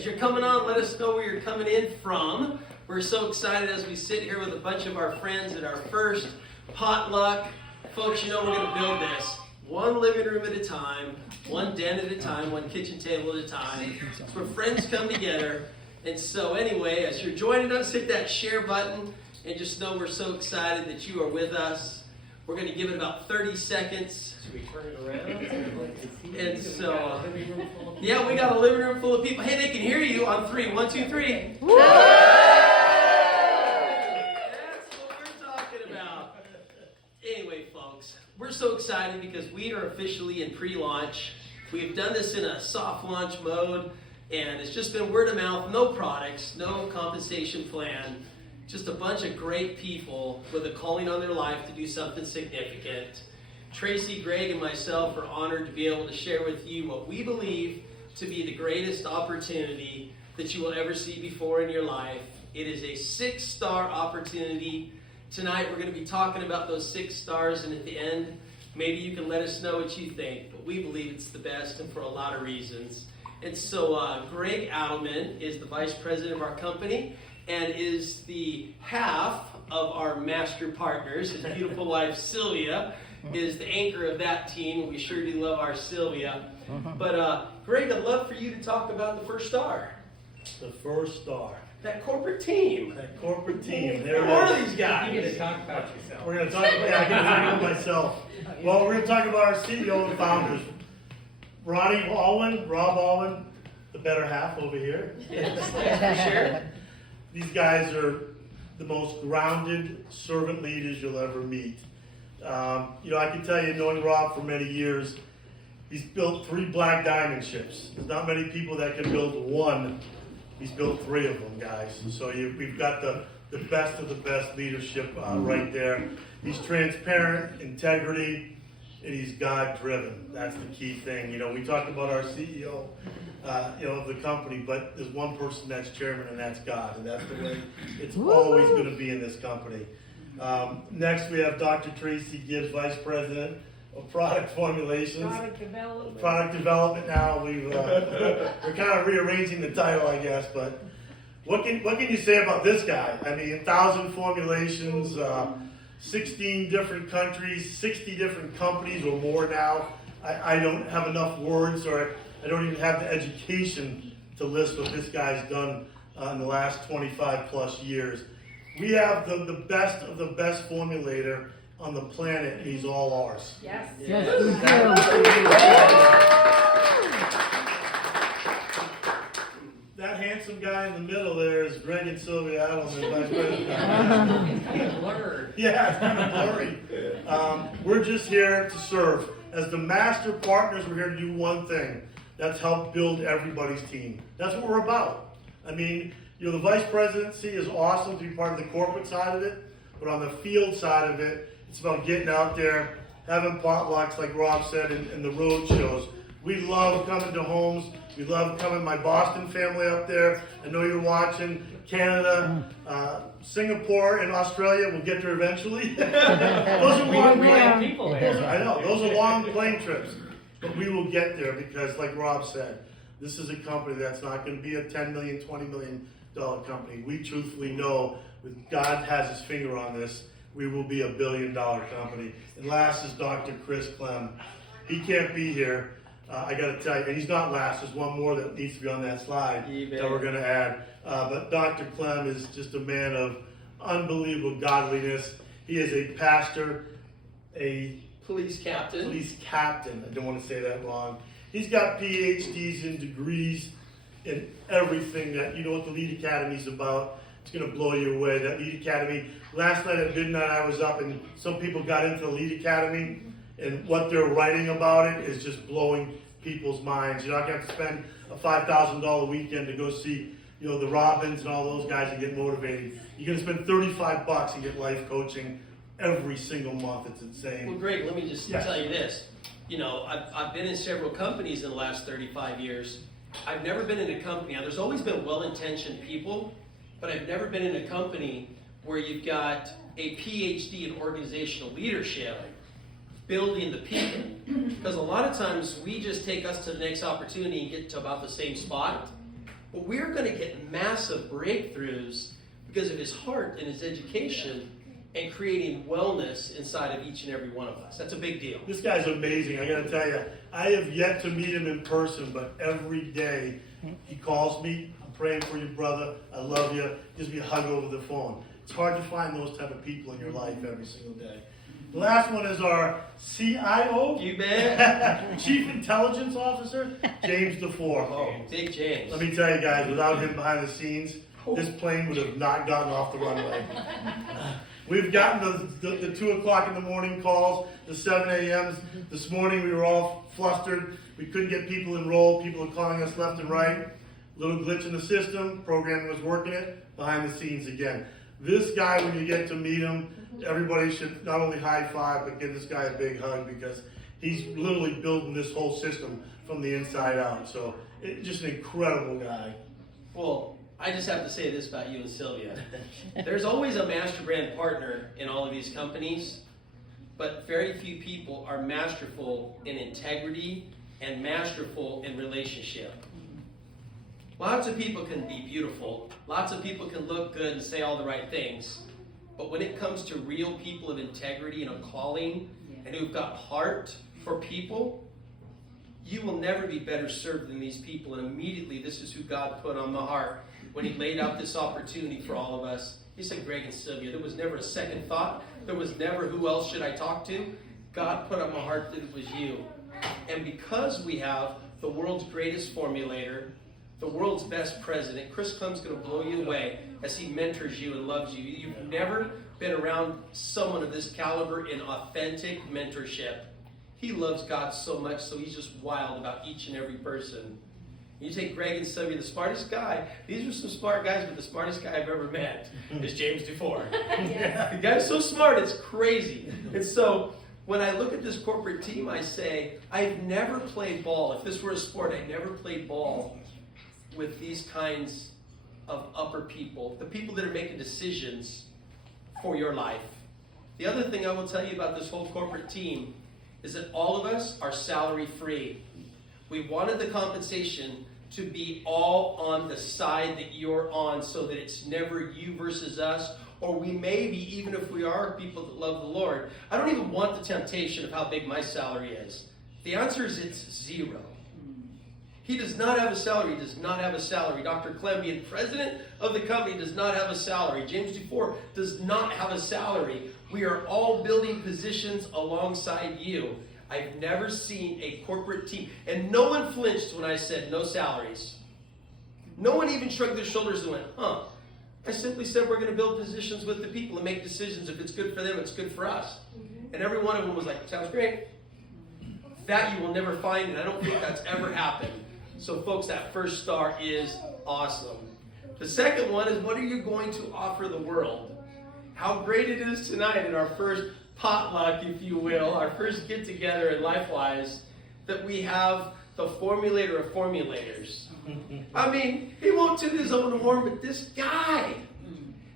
As you're coming on, let us know where you're coming in from. We're so excited as we sit here with a bunch of our friends at our first potluck. Folks, you know we're going to build this one living room at a time, one den at a time, one kitchen table at a time. It's where friends come together. And so anyway, as you're joining us, hit that share button and just know we're so excited that you are with us. We're going to give it about 30 seconds. Should we turn it around? And so, yeah, we got a living room full of people. Hey, they can hear you on 3. 1, 2, 3. Woo! That's what we're talking about. Anyway, folks, we're so excited because we are officially in pre-launch. We've done this in a soft launch mode, and it's just been word of mouth, no products, no compensation plan, just a bunch of great people with a calling on their life to do something significant. Tracy, Gregg, and myself are honored to be able to share with you what we believe to be the greatest opportunity that you will ever see before in your life. It is a 6-star opportunity. Tonight we're going to be talking about those 6 stars, and at the end, maybe you can let us know what you think. But we believe it's the best, and for a lot of reasons. And so Gregg Edelman is the vice president of our company and is the half of our master partners. His beautiful wife, Sylvia, is the anchor of that team. We sure do love our Sylvia. But Gregg, I'd love for you to talk about the first star. The first star. That corporate team. That corporate team. There Who are these guys? You get to talk about yourself. We're going to talk about, I can talk about myself. Well, we're going to talk about our CEO and founders. Rob Alwin, the better half over here. Yes, thanks for sharing. These guys are the most grounded servant leaders you'll ever meet. I can tell you, knowing Rob for many years, he's built 3 black diamond ships. There's not many people that can build one. He's built 3 of them, guys. So we've got the best of the best leadership right there. He's transparent, integrity, and he's God-driven. That's the key thing. We talk about our CEO, of the company, but there's one person that's chairman, and that's God, and that's the way it's always going to be in this company. Next, we have Dr. Tracy Gibbs, Vice President of Product Formulations. Product Development now. We're kind of rearranging the title, I guess, but what can you say about this guy? I mean, 1,000 formulations, 16 different countries, 60 different companies or more now. I don't have enough words, or I don't even have the education to list what this guy's done in the last 25 plus years. We have the best of the best formulator on the planet, and he's all ours. Yes. That handsome guy in the middle there is Gregg and Sylvia Edelman, Vice President. It's kind of blurred. Yeah, it's kind of blurry. We're just here to serve. As the master partners, we're here to do one thing. That's help build everybody's team. That's what we're about. I mean, the vice presidency is awesome to be part of the corporate side of it, but on the field side of it, it's about getting out there, having potlucks, like Rob said, and the road shows. We love coming to homes. We love coming, my Boston family up there. I know you're watching. Canada, Singapore, and Australia. We'll get there eventually. Those are long people there. I know. Those are long plane trips. But we will get there because, like Rob said, this is a company that's not going to be a $10 million, $20 million company. We truthfully know, with God has his finger on this, we will be $1 billion company. And last is Dr. Chris Clem. He can't be here. I got to tell you, and he's not last. There's one more that needs to be on that slide that we're going to add. But Dr. Clem is just a man of unbelievable godliness. He is a pastor, a Police captain. I don't want to say that wrong. He's got PhDs and degrees in everything that, what the Lead Academy is about. It's going to blow you away. That Lead Academy, last night at midnight I was up and some people got into the Lead Academy, and what they're writing about it is just blowing people's minds. You're not going to have to spend a $5,000 weekend to go see, the Robins and all those guys and get motivated. You're going to spend $35 and get life coaching every single month. It's insane. Well, Gregg, let me just tell you this. I've been in several companies in the last 35 years. I've never been in a company. Now, there's always been well-intentioned people, but I've never been in a company where you've got a PhD in organizational leadership building the people. Because a lot of times we just take us to the next opportunity and get to about the same spot. But we're going to get massive breakthroughs because of his heart and his education and creating wellness inside of each and every one of us. That's a big deal. This guy's amazing. I got to tell you, I have yet to meet him in person, but every day he calls me. I'm praying for you, brother. I love you. Gives me a hug over the phone. It's hard to find those type of people in your life every single day. The last one is our CIO. You bet. Chief Intelligence Officer, James DeFore. Oh, Big James. Let me tell you guys, without him behind the scenes, this plane would have not gotten off the runway. We've gotten the 2 o'clock in the morning calls, the 7 a.m.s. This morning we were all flustered. We couldn't get people enrolled. People are calling us left and right. Little glitch in the system. Program was working it. Behind the scenes again. This guy, when you get to meet him, everybody should not only high five, but give this guy a big hug because he's literally building this whole system from the inside out. So, just an incredible guy. Well, I just have to say this about you and Sylvia. There's always a master brand partner in all of these companies, but very few people are masterful in integrity and masterful in relationship. Lots of people can be beautiful. Lots of people can look good and say all the right things. But when it comes to real people of integrity and of calling and who've got heart for people, you will never be better served than these people. And immediately, this is who God put on my heart when he laid out this opportunity for all of us. He said, Gregg and Sylvia. There was never a second thought. There was never, who else should I talk to? God put on my heart that it was you. And because we have the world's greatest formulator, the world's best president, Chris Clem's going to blow you away as he mentors you and loves you. You've never been around someone of this caliber in authentic mentorship. He loves God so much, so he's just wild about each and every person. You take Gregg and Sylvia, the smartest guy. These are some smart guys, but the smartest guy I've ever met is James DeFore. The guy's so smart, it's crazy. And so when I look at this corporate team, I say, I've never played ball. If this were a sport, I never played ball with these kinds of upper people, the people that are making decisions for your life. The other thing I will tell you about this whole corporate team is that all of us are salary free. We wanted the compensation to be all on the side that you're on so that it's never you versus us, or we may be, even if we are people that love the Lord. I don't even want the temptation of how big my salary is. The answer is it's zero. He does not have a salary. He does not have a salary. Dr. Clem, being president of the company, does not have a salary. James DeFore does not have a salary. We are all building positions alongside you. I've never seen a corporate team, and no one flinched when I said no salaries. No one even shrugged their shoulders and went, huh. I simply said we're going to build positions with the people and make decisions. If it's good for them, it's good for us. And every one of them was like, sounds great. That you will never find, and I don't think that's ever happened. So folks, that first star is awesome. The second one is, what are you going to offer the world? How great it is tonight in our first potluck, if you will, our first get together in Lifewise, that we have the formulator of formulators. I mean, he won't toot his own horn, but this guy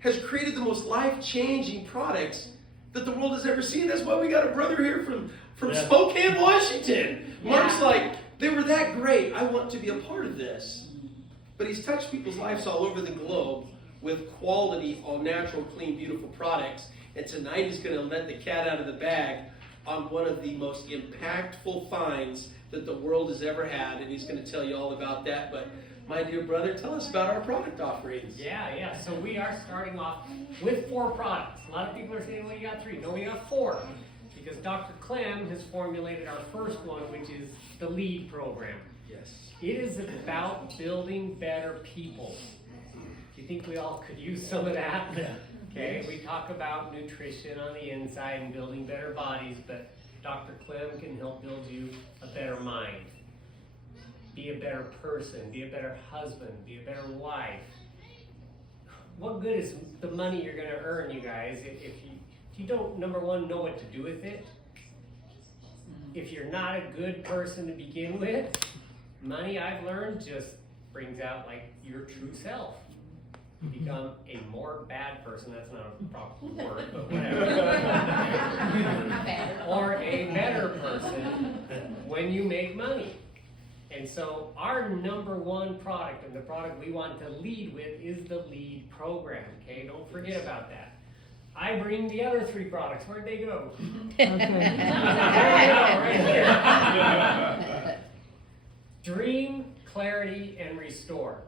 has created the most life-changing products that the world has ever seen. That's why we got a brother here from Spokane, Washington. Mark's like, they were that great. I want to be a part of this. But he's touched people's lives all over the globe with quality, all natural, clean, beautiful products. And tonight he's going to let the cat out of the bag on one of the most impactful finds that the world has ever had. And he's going to tell you all about that. But my dear brother, tell us about our product offerings. Yeah. So we are starting off with 4 products. A lot of people are saying, well, you got 3. No, we got 4. Because Dr. Clem has formulated our first one, which is the LEAD program. Yes. It is about building better people. Do you think we all could use some of that? Yeah. Okay, we talk about nutrition on the inside and building better bodies, but Dr. Clem can help build you a better mind. Be a better person, be a better husband, be a better wife. What good is the money you're going to earn, you guys, if you don't, number one, know what to do with it? If you're not a good person to begin with, money, I've learned, just brings out like your true self. You become a more bad person. That's not a proper word, but whatever. Or a better person when you make money. And so our number one product, and the product we want to lead with, is the lead program, okay? Don't forget about that. I bring the other 3 products. Where'd they go? There they go, right here. Dream, Clarity, and Restore.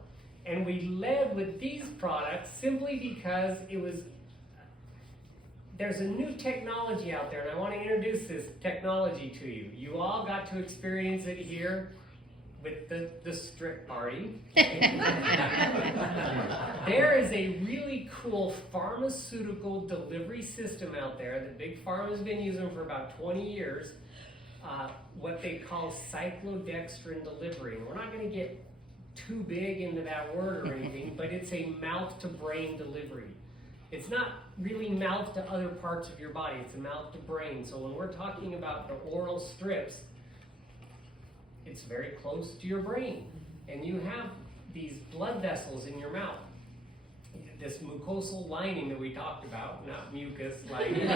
And we led with these products simply because there's a new technology out there, and I want to introduce this technology to you. You all got to experience it here with the strip party. There is a really cool pharmaceutical delivery system out there that Big Pharma has been using for about 20 years, what they call cyclodextrin delivery. We're not going to get too big into that word or anything, but it's a mouth-to-brain delivery. It's not really mouth to other parts of your body, it's a mouth to brain. So when we're talking about the oral strips, it's very close to your brain. And you have these blood vessels in your mouth. This mucosal lining that we talked about, not mucus lining.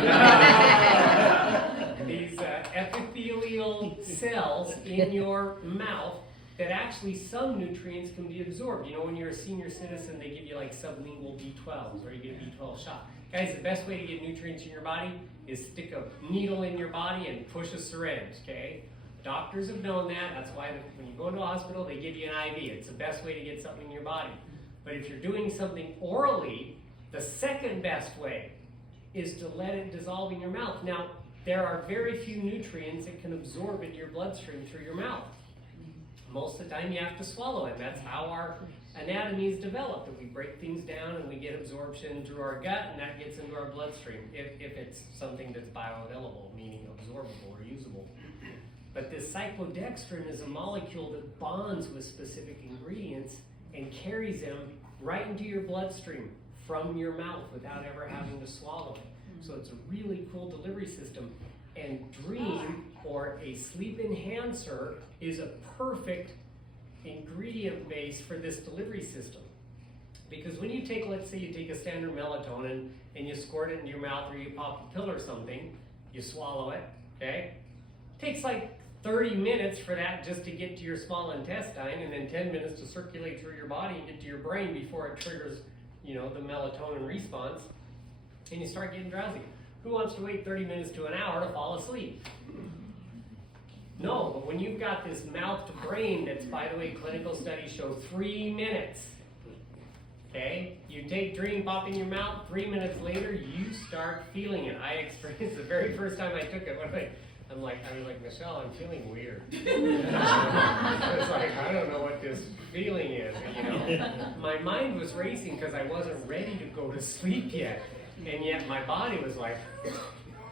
These epithelial cells in your mouth that actually some nutrients can be absorbed. You know, when you're a senior citizen, they give you like sublingual B12s, or you get a B12 shot. Guys, the best way to get nutrients in your body is stick a needle in your body and push a syringe, okay? Doctors have known that. That's why when you go into a hospital, they give you an IV. It's the best way to get something in your body. But if you're doing something orally, the second best way is to let it dissolve in your mouth. Now, there are very few nutrients that can absorb into your bloodstream through your mouth. Most of the time you have to swallow it. That's how our anatomy is developed, that we break things down and we get absorption through our gut, and that gets into our bloodstream if it's something that's bioavailable, meaning absorbable or usable. But this cyclodextrin is a molecule that bonds with specific ingredients and carries them right into your bloodstream from your mouth without ever having to swallow it. So it's a really cool delivery system. And Dream, or a sleep enhancer, is a perfect ingredient base for this delivery system. Because when you take, let's say you take a standard melatonin and you squirt it into your mouth, or you pop a pill or something, you swallow it, okay? It takes like 30 minutes for that just to get to your small intestine, and then 10 minutes to circulate through your body and get to your brain before it triggers, you know, the melatonin response, and you start getting drowsy. Who wants to wait 30 minutes to an hour to fall asleep? No, but when you've got this mouth to brain, that's, by the way, clinical studies show 3 minutes. Okay? You take Dream, pop in your mouth, 3 minutes later, you start feeling it. I experienced the very first time I took it. I was like, Michelle, I'm feeling weird. It's like, I don't know what this feeling is, you know? My mind was racing because I wasn't ready to go to sleep yet. And yet my body was like,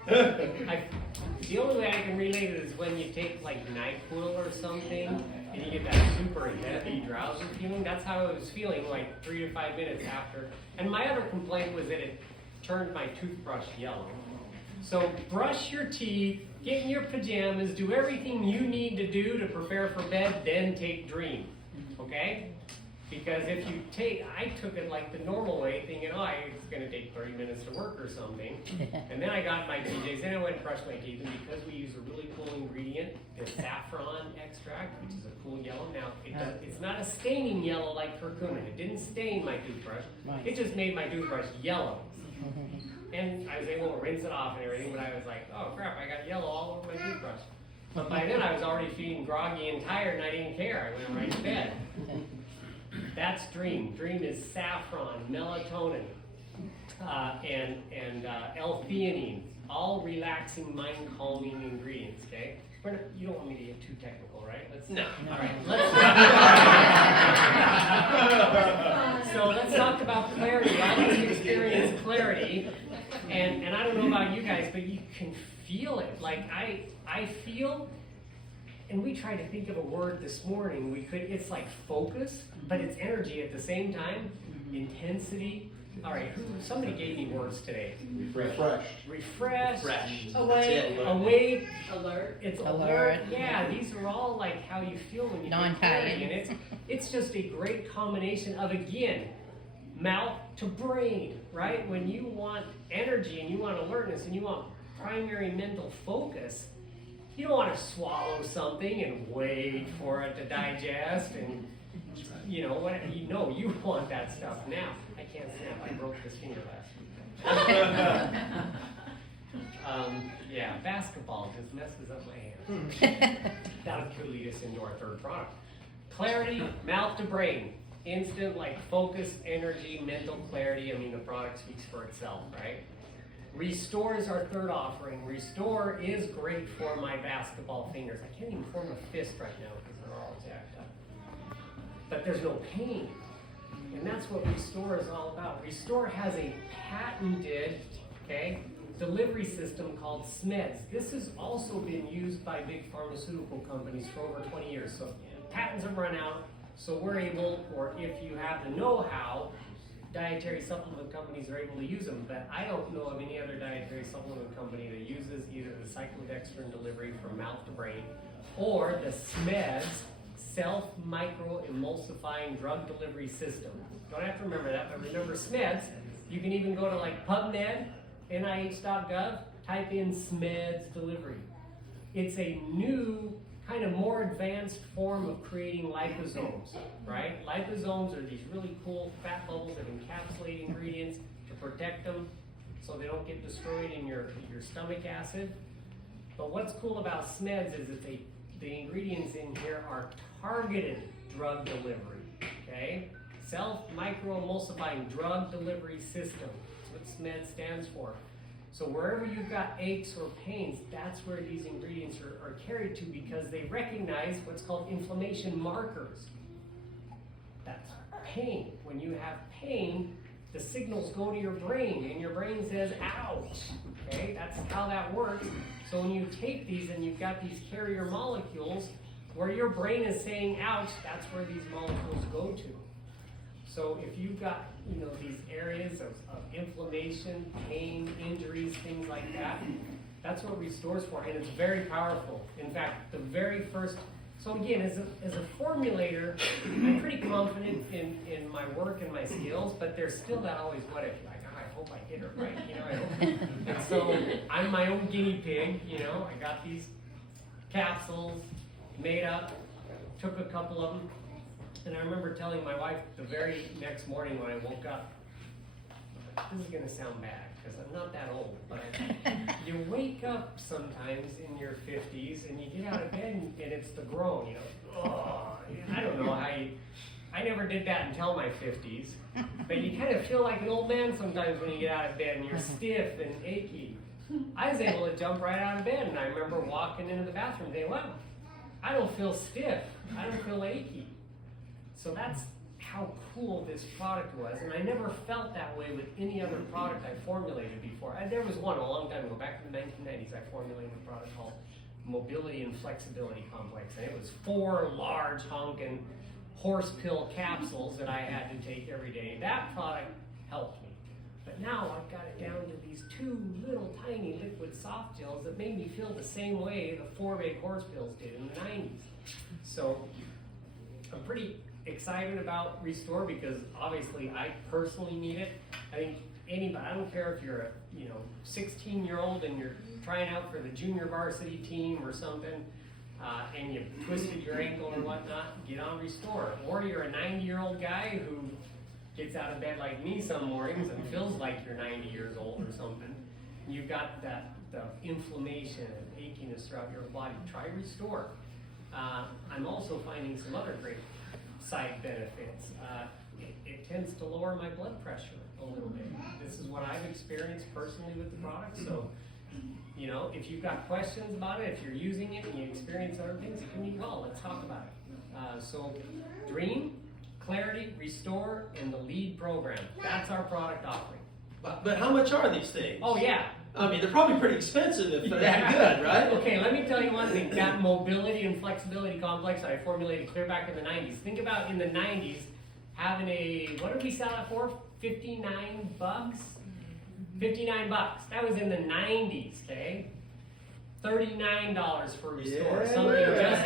the only way I can relate it is when you take like NyQuil or something and you get that super heavy drowsy feeling. That's how I was feeling like 3 to 5 minutes after. And my other complaint was that it turned my toothbrush yellow. So brush your teeth, get in your pajamas, do everything you need to do to prepare for bed, then take Dream, okay? Because if you I took it like the normal way, thinking, oh, it's going to take 30 minutes to work or something. And then I got my PJs, then I went and brushed my teeth, and because we use a really cool ingredient, the saffron extract, which is a cool yellow. Now, it's not a staining yellow like curcumin. It didn't stain my toothbrush. It just made my toothbrush yellow. And I was able to rinse it off and everything, but I was like, oh crap, I got yellow all over my toothbrush. But by then I was already feeling groggy and tired, and I didn't care. I went right to bed. That's Dream. Dream is saffron, melatonin, and L-theanine, all relaxing, mind-calming ingredients, okay? You don't want me to get too technical, right? No. All right, so let's talk about clarity. I want to experience clarity, and I don't know about you guys, but you can feel it. Like I feel, and we tried to think of a word this morning. It's like focus, but it's energy at the same time. Intensity. All right, somebody gave me words today. Refreshed. Awake. Alert. It's alert. Yeah, these are all like how you feel when you get clarity, and it's just a great combination of, again, mouth to brain, right? When you want energy and you want alertness and you want primary mental focus, You don't want to swallow something and wait for it to digest and, you know, whatever. You want that stuff now. I can't snap. I broke this finger last week. Yeah, basketball just messes up my hands. That could lead us into our third product. Clarity, mouth to brain. Instant, like focus, energy, mental clarity. I mean, the product speaks for itself, right? Restore is our third offering. Restore is great for my basketball fingers. I can't even form a fist right now because they're all jacked up. But there's no pain. And that's what Restore is all about. Restore has a patented, delivery system called SMEDS. This has also been used by big pharmaceutical companies for over 20 years. So patents have run out. So we're able, or if you have the know-how, dietary supplement companies are able to use them, but I don't know of any other dietary supplement company that uses either the cyclodextrin delivery from mouth to brain or the SMEDS, self-micro-emulsifying drug delivery system. You don't have to remember that, but remember SMEDS. You can even go to like PubMed, NIH.gov, type in SMEDS delivery. It's a new, kind of more advanced form of creating liposomes, right? Liposomes are these really cool fat bubbles that encapsulate ingredients to protect them so they don't get destroyed in your stomach acid. But what's cool about SMEDS is that the ingredients in here are targeted drug delivery, okay? Self-micro-emulsifying drug delivery system. That's what SMEDS stands for. So wherever you've got aches or pains, that's where these ingredients are carried to because they recognize what's called inflammation markers. That's pain. When you have pain, the signals go to your brain and your brain says, ouch. Okay, that's how that works. So when you take these and you've got these carrier molecules, where your brain is saying, ouch, that's where these molecules go to. So if you've got, these areas of inflammation, pain, injuries, things like that, that's what Restore's for, and it's very powerful. In fact, the very first, so again, as a formulator, I'm pretty confident in my work and my skills, but there's still that always what if, like, oh, I hope I hit it right, I hope. And so I'm my own guinea pig, I got these capsules made up, took a couple of them, and I remember telling my wife the very next morning when I woke up, this is going to sound bad because I'm not that old, but you wake up sometimes in your 50s and you get out of bed and it's the groan, I don't know how I never did that until my 50s, but you kind of feel like an old man sometimes when you get out of bed and you're stiff and achy. I was able to jump right out of bed and I remember walking into the bathroom and saying, wow, I don't feel stiff, I don't feel achy. So that's how cool this product was, and I never felt that way with any other product I formulated before. There was one a long time ago, back in the 1990s, I formulated a product called Mobility and Flexibility Complex, and it was 4 large honking horse pill capsules that I had to take every day. That product helped me. But now I've got it down to these 2 little tiny liquid soft gels that made me feel the same way the 4 big horse pills did in the 90s. So I'm pretty excited about Restore because obviously I personally need it. I think anybody, I don't care if you're a 16-year-old and you're trying out for the junior varsity team or something, and you twisted your ankle or whatnot, get on Restore. Or you're a 90-year-old guy who gets out of bed like me some mornings and feels like you're 90 years old or something. You've got the inflammation and achiness throughout your body. Try Restore. I'm also finding some other great side benefits. It tends to lower my blood pressure a little bit. This is what I've experienced personally with the product. So, if you've got questions about it, if you're using it and you experience other things, give me a call. Let's talk about it. So, Dream, Clarity, Restore, and the Lead program. That's our product offering. But how much are these things? Oh, yeah. I mean, they're probably pretty expensive if they're that good, right? Okay, let me tell you one thing. That mobility and flexibility complex that I formulated clear back in the 90s. Think about in the 90s having what did we sell it for? $59? $59. That was in the 90s, okay? $39 for Restore. Yeah. Something just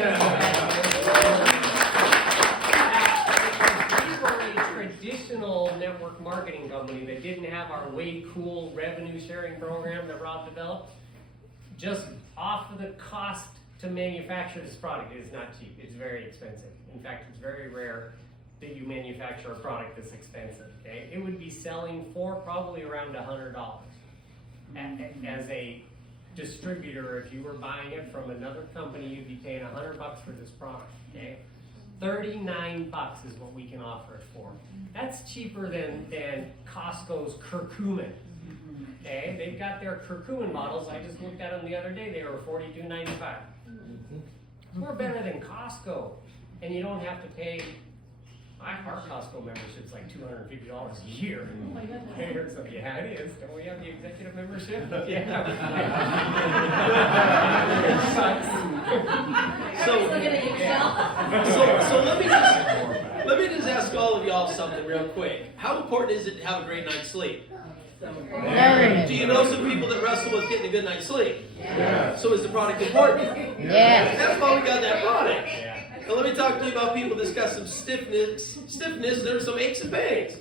we were a traditional network marketing company that didn't have our way cool revenue sharing program that Rob developed. Just off of the cost to manufacture this product is not cheap. It's very expensive. In fact, it's very rare that you manufacture a product that's expensive. Okay, it would be selling for probably around $100 as a distributor. If you were buying it from another company, you'd be paying $100 for this product. Okay, $39 is what we can offer it for. That's cheaper than Costco's curcumin. Okay, they've got their curcumin bottles. I just looked at them the other day. They were $42.95. We're better than Costco, and you don't have to pay. Our Costco membership's like $250 a year. Oh my goodness. So, yeah, it is. Don't we have the executive membership? Yeah. So let me just ask all of y'all something real quick. How important is it to have a great night's sleep? Do you know some people that wrestle with getting a good night's sleep? Yeah. So is the product important? Yeah. That's why we got that product. Yeah. Now let me talk to you about people that's got some stiffness, there's some aches and pains.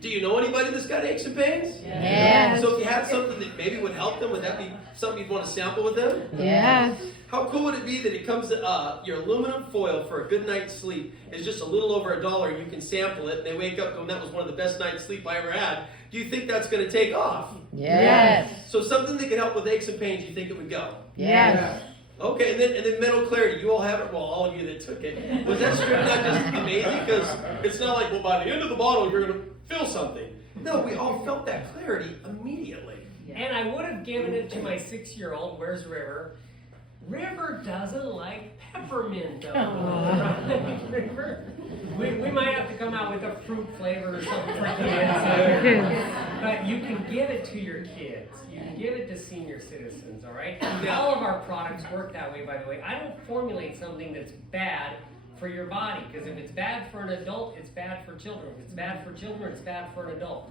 Do you know anybody that's got aches and pains? Yes. So if you had something that maybe would help them, would that be something you'd want to sample with them? Yes. How cool would it be that it comes to your aluminum foil for a good night's sleep is just a little over $1. You can sample it, and they wake up going, that was one of the best night's sleep I ever had. Do you think that's going to take off? Yes. So something that can help with aches and pains, you think it would go? Yes. Okay, and then mental clarity. You all have it. Well, all of you that took it. Was that straight not just amazing? Because it's not like, well, by the end of the bottle, you're going to feel something. No, we all felt that clarity immediately. And I would have given it to my 6-year-old. Where's River? River doesn't like peppermint though. River. We might have to come out with a fruit flavor or something for kids. But you can give it to your kids. You can give it to senior citizens, all right? All of our products work that way, by the way. I don't formulate something that's bad for your body, because if it's bad for an adult, it's bad for children. If it's bad for children, it's bad for an adult.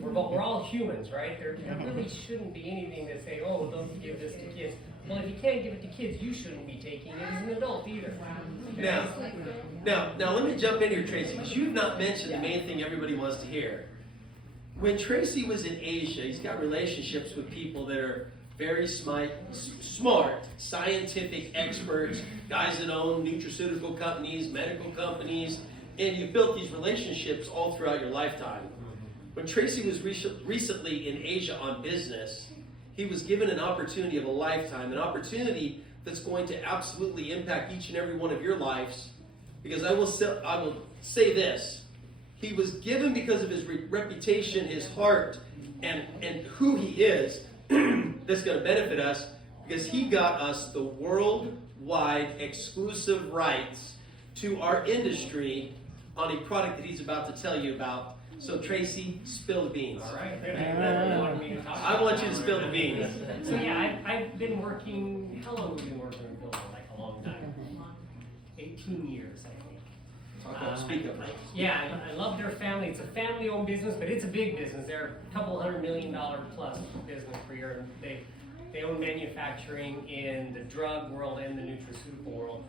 We're all humans, right? There really shouldn't be anything that say, oh, don't give this to kids. Well, if you can't give it to kids, you shouldn't be taking it as an adult either. Now, let me jump in here, Tracy, because you've not mentioned the main thing everybody wants to hear. When Tracy was in Asia, he's got relationships with people that are very smart, scientific experts, guys that own nutraceutical companies, medical companies, and you've built these relationships all throughout your lifetime. When Tracy was recently in Asia on business, he was given an opportunity of a lifetime, an opportunity that's going to absolutely impact each and every one of your lives. Because I will say this, he was given because of his reputation, his heart, and who he is, that's going to benefit us, because he got us the worldwide exclusive rights to our industry on a product that he's about to tell you about. So Tracy, spill the beans. All right. I want you to spill the beans. So yeah, I've been working, how long have we been working in Philly? Like a long time. 18 years, I think. Speak up, Mike. Yeah, I love their family. It's a family-owned business, but it's a big business. They're a couple $100 million plus business per year. They own manufacturing in the drug world and the nutraceutical world.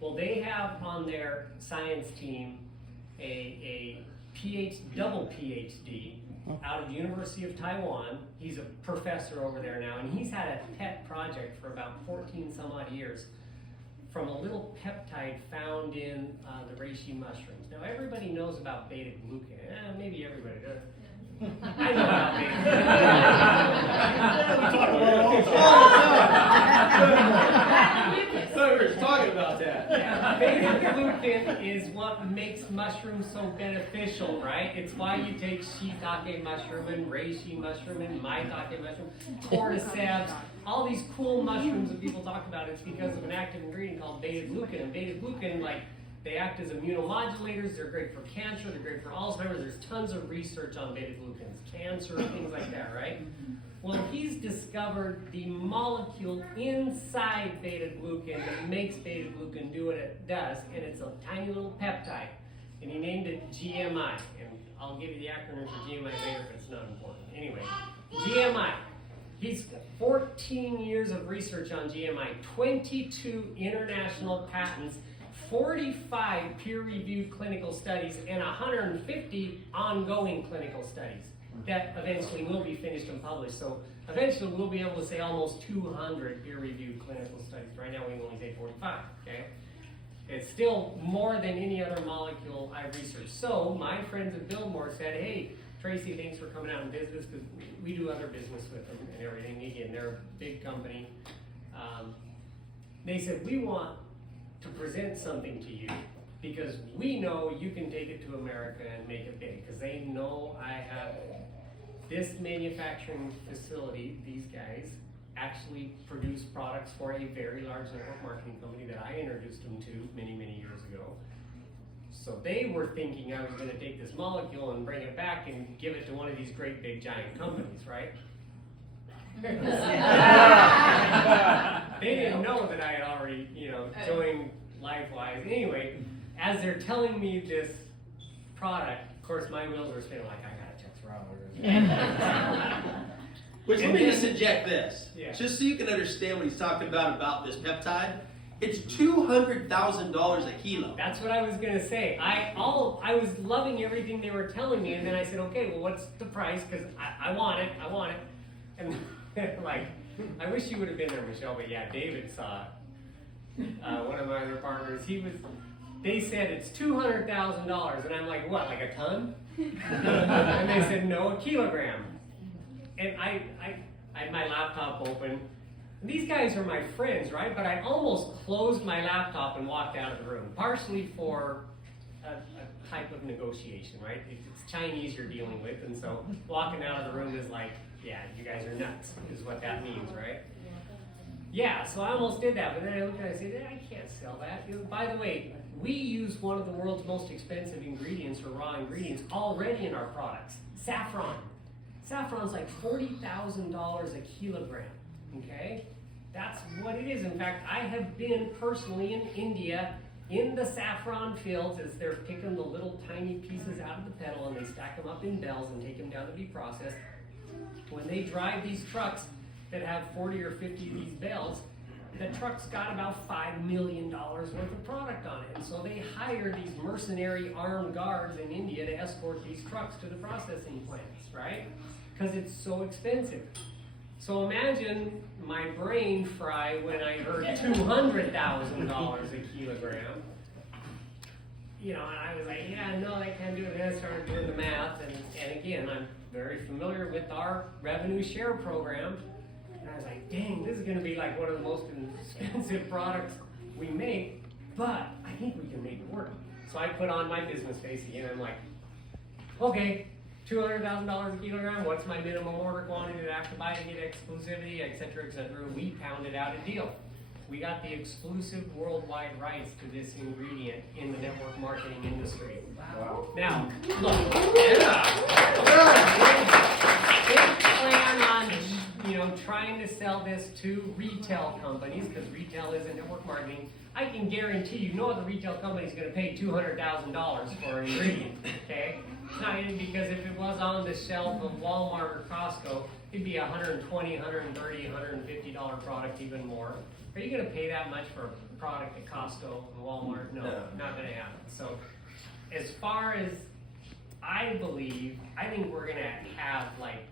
Well, they have on their science team a double PhD out of the University of Taiwan. He's a professor over there now, and he's had a pet project for about 14 some odd years from a little peptide found in the reishi mushrooms. Now, everybody knows about beta-glucan. Maybe everybody does. I know about beta-glucan. We talk about it all the time. We're talking about that. Yeah, beta-glucan is what makes mushrooms so beneficial, right? It's why you take shiitake mushroom and reishi mushroom and maitake mushroom, cordyceps, all these cool mushrooms that people talk about. It's because of an active ingredient called beta-glucan. And beta-glucan, they act as immunomodulators. They're great for cancer. They're great for Alzheimer's. There's tons of research on beta-glucans, cancer, things like that, right? Well, he's discovered the molecule inside beta-glucan that makes beta-glucan do what it does, and it's a tiny little peptide. And he named it GMI. And I'll give you the acronym for GMI later, but it's not important. Anyway, GMI. He's got 14 years of research on GMI, 22 international patents, 45 peer-reviewed clinical studies, and 150 ongoing clinical studies. that eventually will be finished and published. So eventually we'll be able to say almost 200 peer-reviewed clinical studies. Right now we can only say 45, okay? It's still more than any other molecule I've researched. So my friends at Biltmore said, hey, Tracy, thanks for coming out and business, because we do other business with them and everything. Again, they're a big company. They said, we want to present something to you because we know you can take it to America and make it big, because they know I have this manufacturing facility. These guys actually produce products for a very large network marketing company that I introduced them to many, many years ago. So they were thinking I was going to take this molecule and bring it back and give it to one of these great big giant companies, right? They didn't know that I had already, joined Lifewise. Anyway, as they're telling me this product, of course my wheels are spinning like, I gotta check Rob. Which, let me just inject this, Yeah. just so you can understand what he's talking about this peptide. It's $200,000 a kilo. That's what I was gonna say. I was loving everything they were telling me, and then I said, okay, well, what's the price? Because I want it. And like, I wish you would have been there, Michelle, but yeah, David saw it. One of my other partners, they said it's $200,000, and I'm like, what, like a ton? And they said, no, a kilogram. And I had my laptop open. These guys are my friends, right? But I almost closed my laptop and walked out of the room, partially for a type of negotiation, right? It's Chinese you're dealing with, and so walking out of the room is like, yeah, you guys are nuts, is what that means, right? Yeah, so I almost did that, but then I looked at it and I said, I can't sell that. By the way, we use one of the world's most expensive ingredients, or raw ingredients, already in our products, saffron. Saffron's like $40,000 a kilogram, okay? That's what it is. In fact, I have been personally in India in the saffron fields as they're picking the little tiny pieces out of the petal, and they stack them up in bales and take them down to be processed. When they drive these trucks that have 40 or 50 of these bales, the truck's got about $5 million worth of product on it. And so they hire these mercenary armed guards in India to escort these trucks to the processing plants, right? Because it's so expensive. So imagine my brain fry when I heard $200,000 a kilogram. And I was like, yeah, no, I can't do it. And I started doing the math, and again, I'm very familiar with our revenue share program. And I was like, dang, this is going to be like one of the most expensive products we make, but I think we can make it work. So I put on my business face again. I'm like, okay, $200,000 a kilogram. What's my minimum order quantity that I have to buy to get exclusivity, et cetera, et cetera. We pounded out a deal. We got the exclusive worldwide rights to this ingredient in the network marketing industry. Wow. Now, look, they plan on, trying to sell this to retail companies, because retail is in network marketing. I can guarantee you no other retail company is going to pay $200,000 for an ingredient, okay? It's not even, because if it was on the shelf of Walmart or Costco, it'd be $120, $130, $150 product, even more. Are you going to pay that much for a product at Costco and Walmart? No, not going to happen. So as far as I believe, I think we're going to have like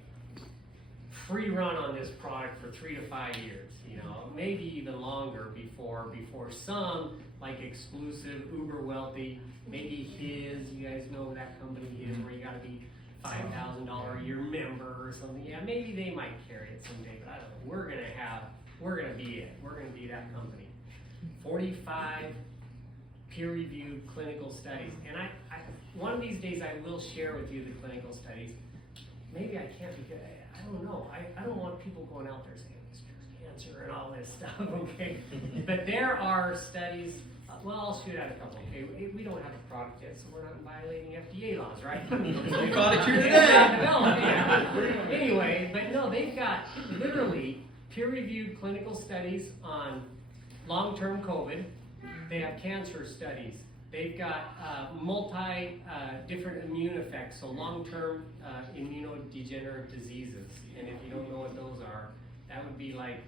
free run on this product for 3 to 5 years, maybe even longer before some like exclusive, uber wealthy, maybe His, you guys know that company is, where you got to be $5,000 a year member or something. Yeah, maybe they might carry it someday, but I don't know. We're gonna be it. We're gonna be that company. 45 peer-reviewed clinical studies, and I one of these days I will share with you the clinical studies. Maybe I can't, because I don't know. I don't want people going out there saying this cure's cancer and all this stuff. Okay, but there are studies. Well, I'll shoot out a couple. Okay, we don't have a product yet, so we're not violating FDA laws, right? We product here today. Anyway, but no, they've got literally peer-reviewed clinical studies on long-term COVID. They have cancer studies. They've got different immune effects, so long-term immunodegenerative diseases. And if you don't know what those are, that would be like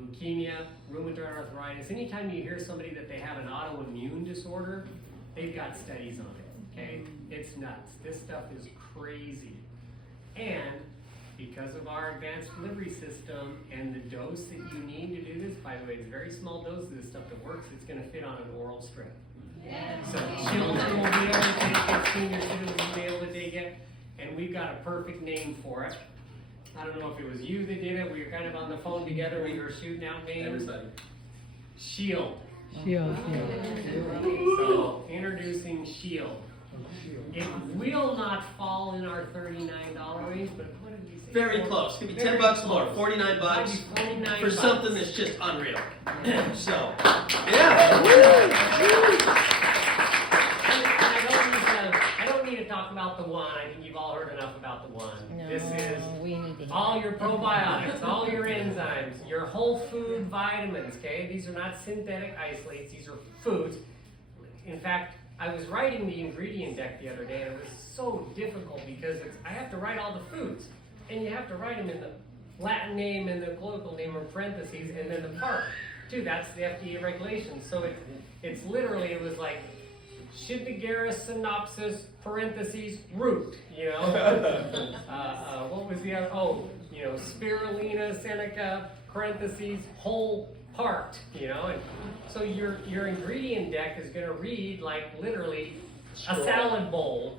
leukemia, rheumatoid arthritis. Anytime you hear somebody that they have an autoimmune disorder, they've got studies on it, okay? It's nuts. This stuff is crazy. And because of our advanced delivery system and the dose that you need to do this, by the way, it's a very small dose of this stuff that works, it's going to fit on an oral strip. So children will be able to take it, senior citizens will be able to take it, and we've got a perfect name for it. I don't know if it was you that did it, we were kind of on the phone together, we were shooting out names. Everybody. Shield. Shield. So, introducing Shield. It will not fall in our $39 range, but what did we say? Very close. It's gonna be Very 10 bucks close. more, 49 bucks Might be 49 for bucks. something that's just unreal. So, yeah. I don't need to talk about the one. I think you've all heard enough about the one. This is we need to all your probiotics, all your enzymes, your whole food vitamins, okay? These are not synthetic isolates, these are foods. In fact, I was writing the ingredient deck the other day, and it was so difficult because I have to write all the foods, and you have to write them in the Latin name and the colloquial name or parentheses, and then the part, too. That's the FDA regulations. So it's literally, it was like, Shipigaris synopsis, parentheses, root, you know? What was the other? Oh, you know, Spirulina seneca, parentheses, whole part, you know? And so your ingredient deck is gonna read like literally a salad bowl.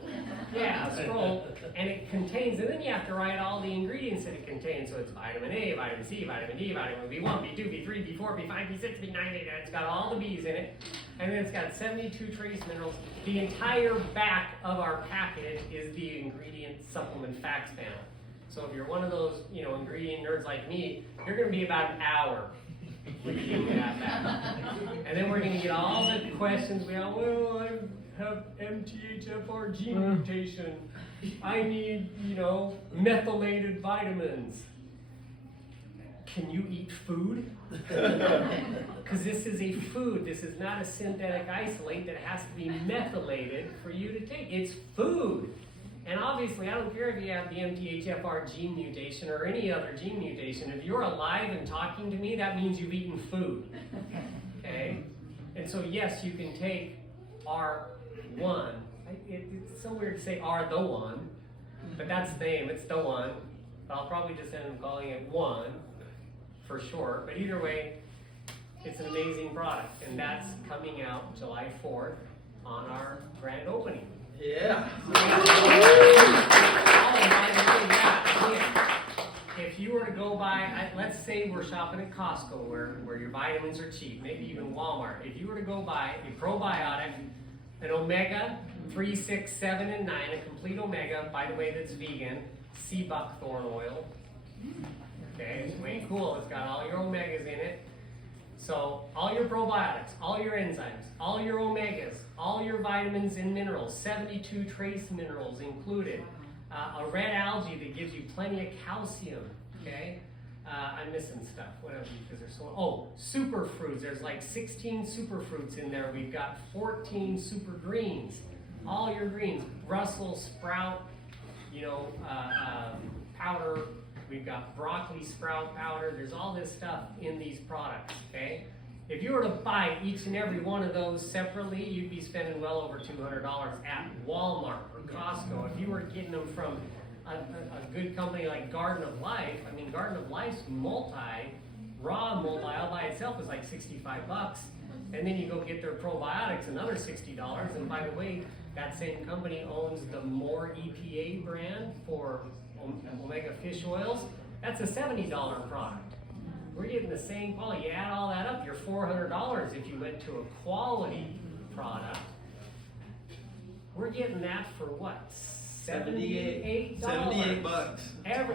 Yeah, a scroll. And it contains, and then you have to write all the ingredients that it contains. So it's vitamin A, vitamin C, vitamin D, vitamin B1, B2, B3, B4, B5, B6, B9, B10. It's got all the B's in it. And then it's got 72 trace minerals. The entire back of our package is the ingredient supplement facts panel. So if you're one of those, you know, ingredient nerds like me, you're gonna be about an hour reading that back. And then we're gonna get all the questions. Well, I have MTHFR gene mutation. I need, you know, methylated vitamins. Can you eat food? Because this is a food. This is not a synthetic isolate that has to be methylated for you to take. It's food. And obviously, I don't care if you have the MTHFR gene mutation or any other gene mutation. If you're alive and talking to me, that means you've eaten food. Okay? And so, yes, you can take R1. It's so weird to say R the one, but that's the name. It's the one. But I'll probably just end up calling it one for short. But either way, it's an amazing product. And that's coming out July 4th on our grand opening. Yeah. If you were to go buy, let's say we're shopping at Costco where your vitamins are cheap, maybe even Walmart. If you were to go buy a probiotic, an omega 3, 6, 7, and 9, a complete omega, by the way, that's vegan, sea buckthorn oil. Okay, it's way cool. It's got all your omegas in it. So all your probiotics, all your enzymes, all your omegas, all your vitamins and minerals, 72 trace minerals included, a red algae that gives you plenty of calcium, okay? I'm missing stuff, whatever, because there's super fruits. There's like 16 super fruits in there. We've got 14 super greens, all your greens, Brussels sprout, you know, powder. We've got broccoli sprout powder. There's all this stuff in these products, okay? If you were to buy each and every one of those separately, you'd be spending well over $200 at Walmart or Costco. If you were getting them from a good company like Garden of Life, I mean, Garden of Life's raw multi all by itself is like 65 bucks. And then you go get their probiotics, another $60. And by the way, that same company owns the More EPA brand for omega fish oils. That's a $70 product. We're getting the same quality. You add all that up, you're $400 if you went to a quality product. We're getting that for what? $78? 78 bucks.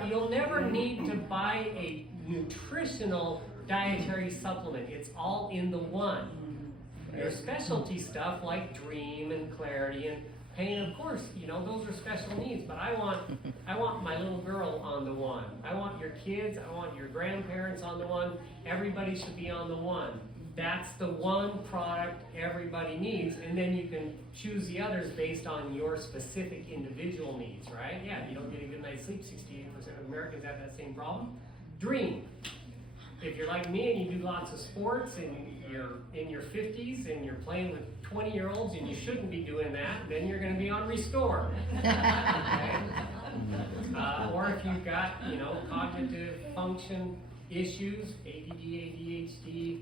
You'll never need to buy a nutritional dietary supplement. It's all in the one. Your specialty stuff like Dream and Clarity and Pain, of course, you know, those are special needs, but I want my little girl on the one. I want your kids, I want your grandparents on the one. Everybody should be on the one. That's the one product everybody needs, and then you can choose the others based on your specific individual needs, right? Yeah, if you don't get a good night's sleep, 68% of Americans have that same problem. Dream. If you're like me and you do lots of sports and you're in your 50s and you're playing with 20-year-olds and you shouldn't be doing that, then you're going to be on Restore. Okay? got, cognitive function issues, ADD, ADHD,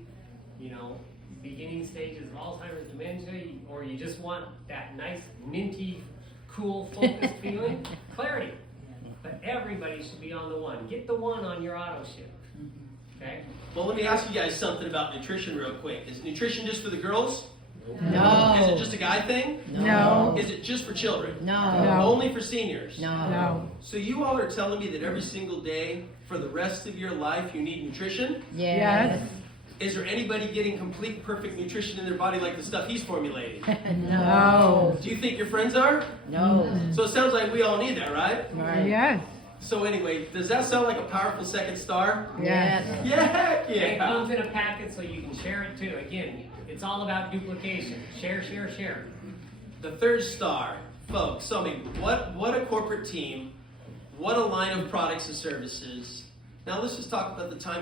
beginning stages of Alzheimer's, dementia, or you just want that nice, minty, cool, focused feeling, clarity. But everybody should be on the one. Get the one on your auto ship. Okay? Well, let me ask you guys something about nutrition real quick. Is nutrition just for the girls? No. Is it just a guy thing? No. Is it just for children? No. Only for seniors? No. So you all are telling me that every single day for the rest of your life you need nutrition? Yes. Is there anybody getting complete, perfect nutrition in their body like the stuff he's formulating? No. Do you think your friends are? No. So it sounds like we all need that, right? Right. Yes. So anyway, does that sound like a powerful second star? Yes. Yeah, It yeah. comes in a packet so you can share it too. Again, it's all about duplication. Share, share, share. The third star, folks. So I mean, what a corporate team, what a line of products and services. Now let's just talk about the time